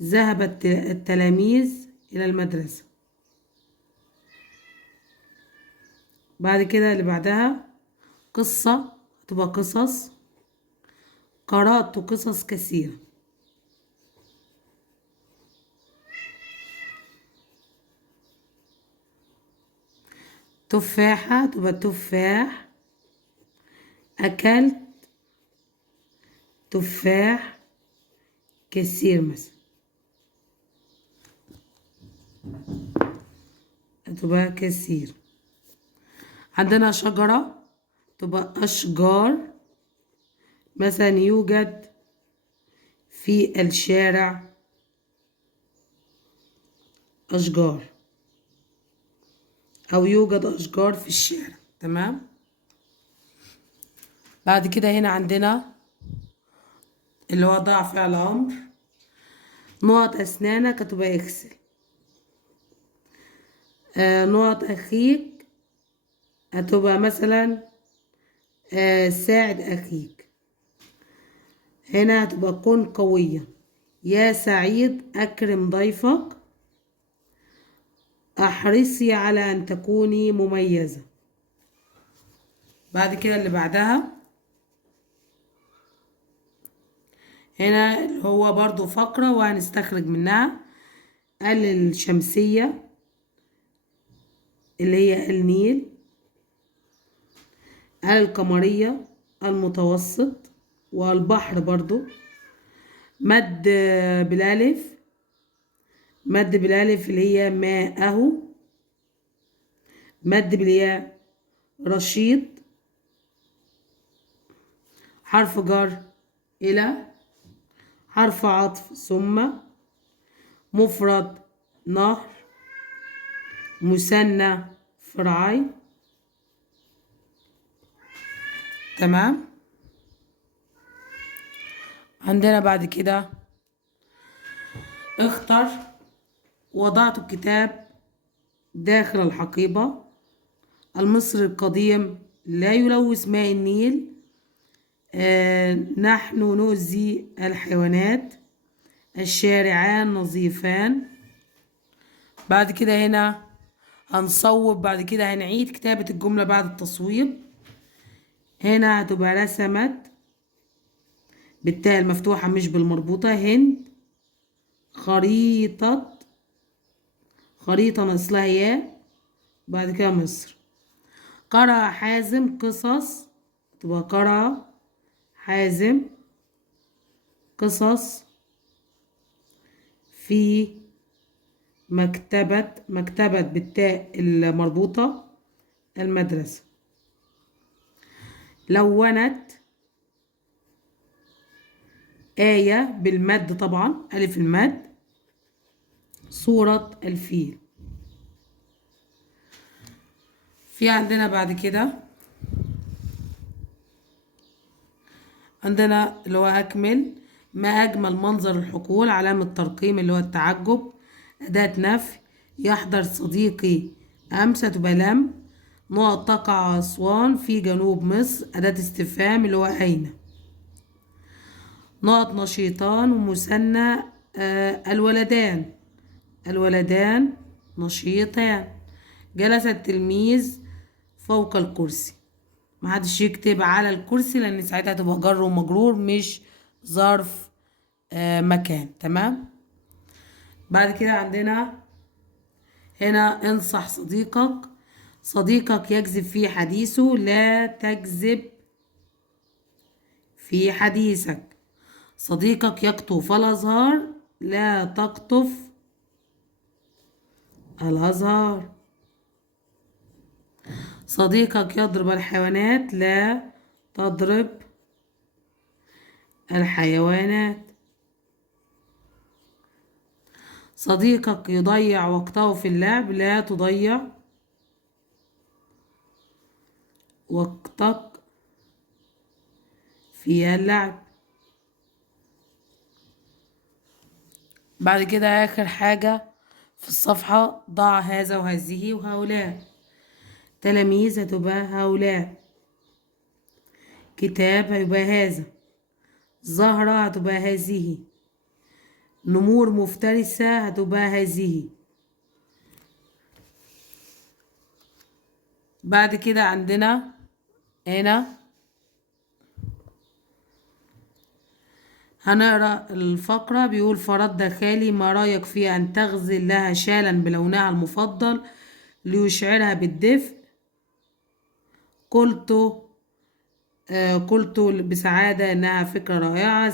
ذهب التلاميذ إلى المدرسة. بعد كده اللي بعدها قصة تبقى قصص. قرأت قصص كثيرة. تفاحة تبقى تفاح. أكلت تفاح كثير مثلا، تبقى كثير. عندنا شجرة تبقى أشجار. مثلا يوجد في الشارع أشجار، أو يوجد أشجار في الشارع. تمام. بعد كده هنا عندنا اللي هو ضع فعل أمر. نقط أسنانك تبقى اغسل. نقط أخيك هتبقى مثلا ساعد أخيك. هنا هتبقى كن قوية. يا سعيد أكرم ضيفك. احرصي على أن تكوني مميزة. بعد كده اللي بعدها هنا اللي هو برضو فقرة وهنستخرج منها. الشمسية اللي هي النيل. القمرية المتوسط والبحر برضو. مد بالالف. مد بالالف اللي هي ماءه. مد بالياء رشيد. حرف جر إلى. حرف عطف ثم. مفرد نهر. مثنى فرعي. تمام. عندنا بعد كده اختر. وضعت الكتاب داخل الحقيبة. المصري القديم لا يلوث ماء النيل. نحن نؤذي الحيوانات. الشارعان نظيفان. بعد كده هنا هنصوب. بعد كده هنعيد كتابة الجملة بعد التصويب. هنا هتبقى رسمت بالتاء المفتوحة مش بالمربوطة. هند خريطة. خريطة ناقصلها ياء. بعد كده مصر. قرأ حازم قصص. تبقى قرأ حازم قصص في مكتبة بالتاء المربوطة المدرسة. لونت آية بالمد طبعا ألف المد صورة الفيل. في عندنا بعد كده عندنا اللي هو أكمل. ما أجمل منظر الحقول، علامة ترقيم اللي هو التعجب. أداة نفي، يحضر صديقي أمس، هتبقى لم. نقط تقع أسوان في جنوب مصر، أداة استفهام اللي هو أين. نقط نشيطان ومثنى، الولدان، الولدان نشيطان. جلس التلميذ فوق الكرسي. محدش يكتب على الكرسي لأن ساعتها تبقى جر ومجرور مش ظرف مكان. تمام. بعد كده عندنا هنا انصح صديقك. صديقك يكذب في حديثه، لا تكذب في حديثك. صديقك يقطف الأزهار، لا تقطف الأزهار. صديقك يضرب الحيوانات، لا تضرب الحيوانات. صديقك يضيع وقته في اللعب، لا تضيع وقتك في اللعب. بعد كده آخر حاجة في الصفحة، ضع هذا وهذه وهؤلاء. تلاميذ هتبقى هؤلاء، كتاب هيبقى هذا، زهرة هتبقى هذه، نمور مفترسة هتبقى هذه. بعد كده عندنا هنا هنقرأ الفقرة. بيقول: فرد خالي، ما رأيك في أن تغزل لها شالا بلونها المفضل ليشعرها بالدفء؟ قلت بسعادة إنها فكرة رائعة.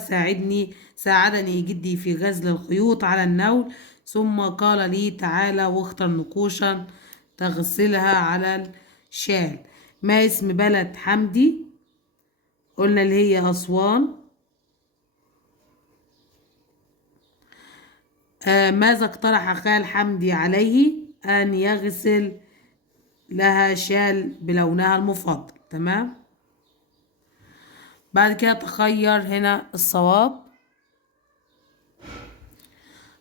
ساعدني جدي في غزل الخيوط على النول، ثم قال لي تعالى واختر نقوشا تغسلها على الشال. ما اسم بلد حمدي؟ قلنا اللي هي أسوان. ماذا اقترح خال حمدي عليه؟ أن يغسل لها شال بلونها المفضل. تمام. بعد كده تخير هنا الصواب.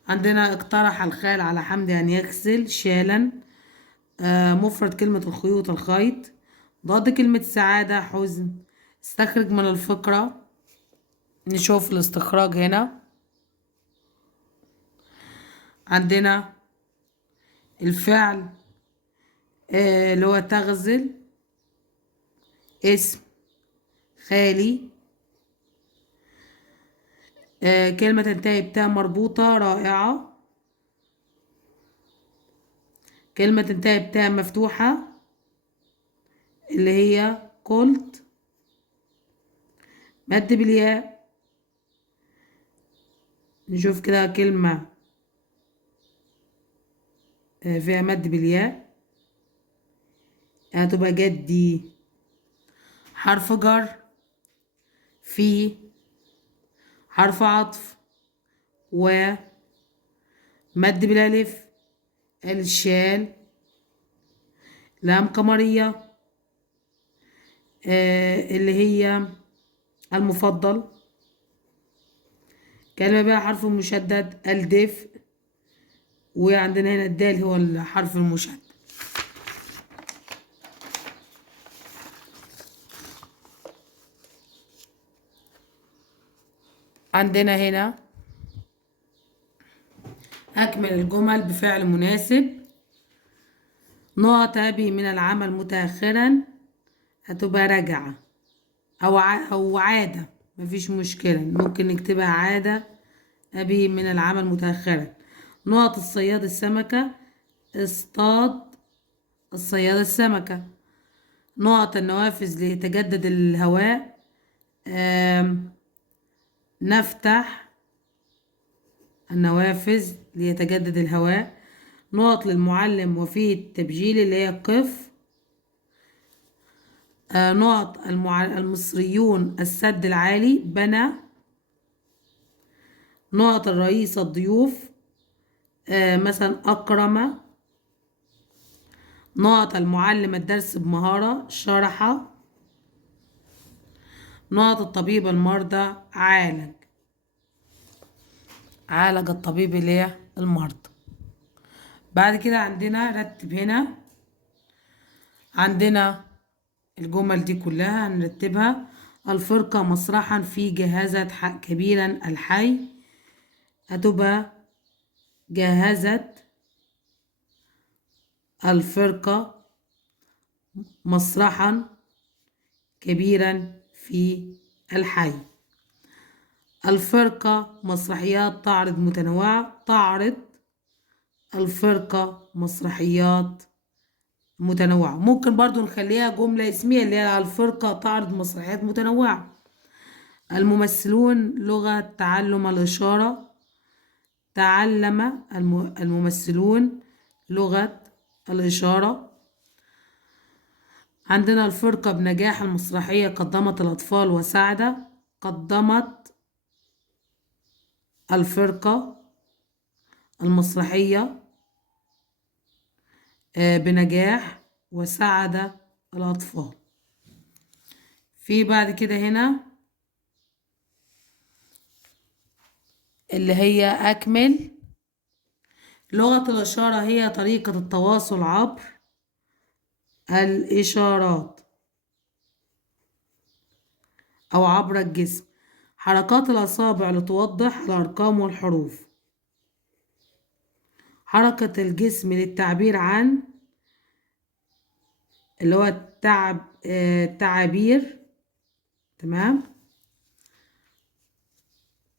عندنا اقترح الخال على حمدي أن يغسل شالا. مفرد كلمة الخيوط الخيط. ضد كلمة سعادة حزن. استخرج من الفقرة. نشوف الاستخراج هنا. عندنا الفعل اللي هو تغزل، اسم خالي، كلمة تنتهي بتاء مربوطة رائعة، كلمة تنتهي بتاء مفتوحة اللي هي قلت، مد بالياء. نشوف كده كلمة فيها مد بالياء، هتبقى جدي. حرف جر، في، حرف عطف، و، مد بالالف، الشال، لام قمرية اللي هي المفضل، كلمة بها حرف مشدد، الدفء، وعندنا هنا الدال هو الحرف المشدد. عندنا هنا أكمل الجمل بفعل مناسب. نقط أبي من العمل متأخرا، هتبقى رجع أو عادة، مفيش مشكلة، ممكن نكتبها عادة أبي من العمل متأخرا. نقط الصياد السمكة، اصطاد الصياد السمكة. نقط النوافذ ليتجدد الهواء، نفتح النوافذ ليتجدد الهواء. نقط للمعلم وفيه التبجيل اللي هي قف. نقط المصريون السد العالي بنى. نقط الرئيس الضيوف مثلا أكرم. نقط المعلم الدرس بمهارة شرح. نقط الطبيب المرضى عالج. عالج الطبيب ليه المرضى. بعد كده عندنا رتب هنا، عندنا الجمل دي كلها هنرتبها. الفرقة مسرحا في جهازة كبيرا الحي، هتبقى جهزت الفرقة مسرحا كبيرا في الحي. الفرقة مسرحيات تعرض متنوعة، تعرض الفرقة مسرحيات متنوعة. ممكن برضو نخليها جملة اسمية اللي هي الفرقة تعرض مسرحيات متنوعة. الممثلون لغة تعلم الإشارة، تعلم الممثلون لغة الإشارة. عندنا الفرقة بنجاح المسرحية قدمت الأطفال وسعد، قدمت الفرقة المسرحية بنجاح وسعد الأطفال. في بعد كده هنا اللي هي أكمل. لغة الإشارة هي طريقة التواصل عبر الإشارات أو عبر الجسم. حركات الأصابع لتوضح الأرقام والحروف. حركة الجسم للتعبير عن اللي هو التعابير. تمام.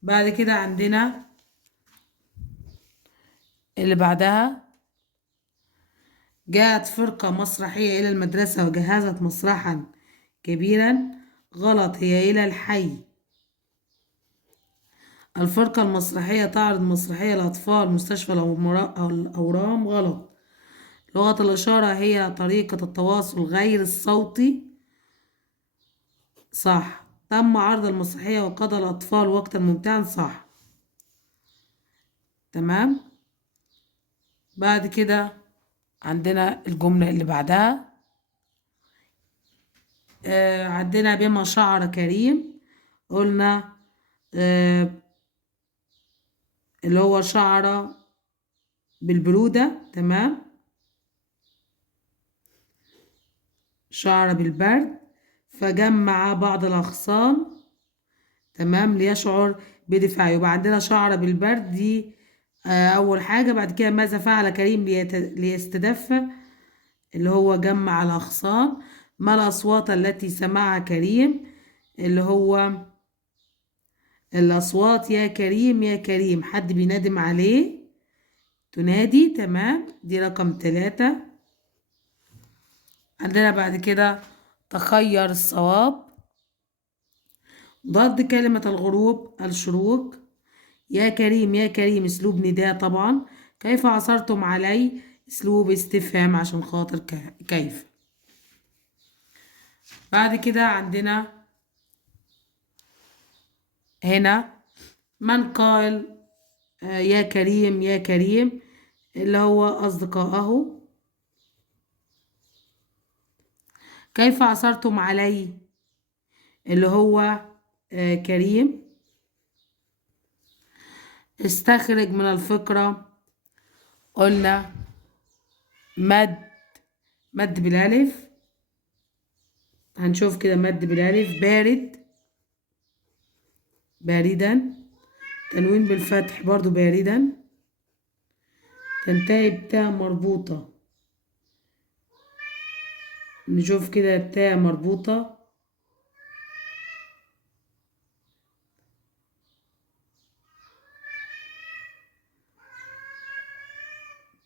بعد كده عندنا اللي بعدها، جاءت فرقة مسرحية إلى المدرسة وجهزت مسرحا كبيرا. غلط، هي إلى الحي. الفرقة المسرحية تعرض مسرحية لأطفال مستشفى الأورام. غلط. لغة الإشارة هي طريقة التواصل غير الصوتي. صح. تم عرض المسرحية وقضى الأطفال وقتا ممتعا. صح. تمام. بعد كده عندنا الجملة اللي بعدها، عندنا بما شعر كريم. قلنا اللي هو شعر بالبرودة. تمام. شعر بالبرد، فجمع بعض الأغصان. تمام. ليشعر بدفاعه. يبقى عندنا شعر بالبرد دي أول حاجة. بعد كده ماذا فعل كريم ليستدفى، اللي هو جمع الأغصان. ما الأصوات التي سمعها كريم، اللي هو الأصوات يا كريم يا كريم، حد بينادم عليه، تنادي. تمام. دي رقم 3. عندنا بعد كده تخير الصواب. ضد كلمة الغروب الشروق. يا كريم يا كريم اسلوب نداء طبعا. كيف عثرتم علي اسلوب استفهام عشان خاطر كيف. بعد كده عندنا هنا من قال يا كريم يا كريم، اللي هو أصدقائه. كيف عثرتم علي، اللي هو كريم. استخرج من الفقرة. قلنا مد بالالف. هنشوف كده مد بالالف. بارد باردا. تنوين بالفتح برضو باردا. تنتهي بتاء مربوطة. نشوف كده التاء مربوطة.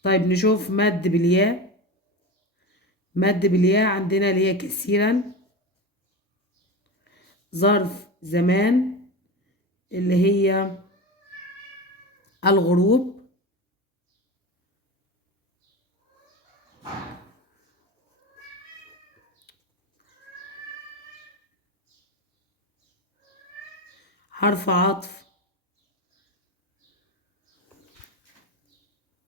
طيب نشوف مد بالياء. مد بالياء عندنا اللي هي كثيرا. ظرف زمان اللي هي الغروب. حرف عطف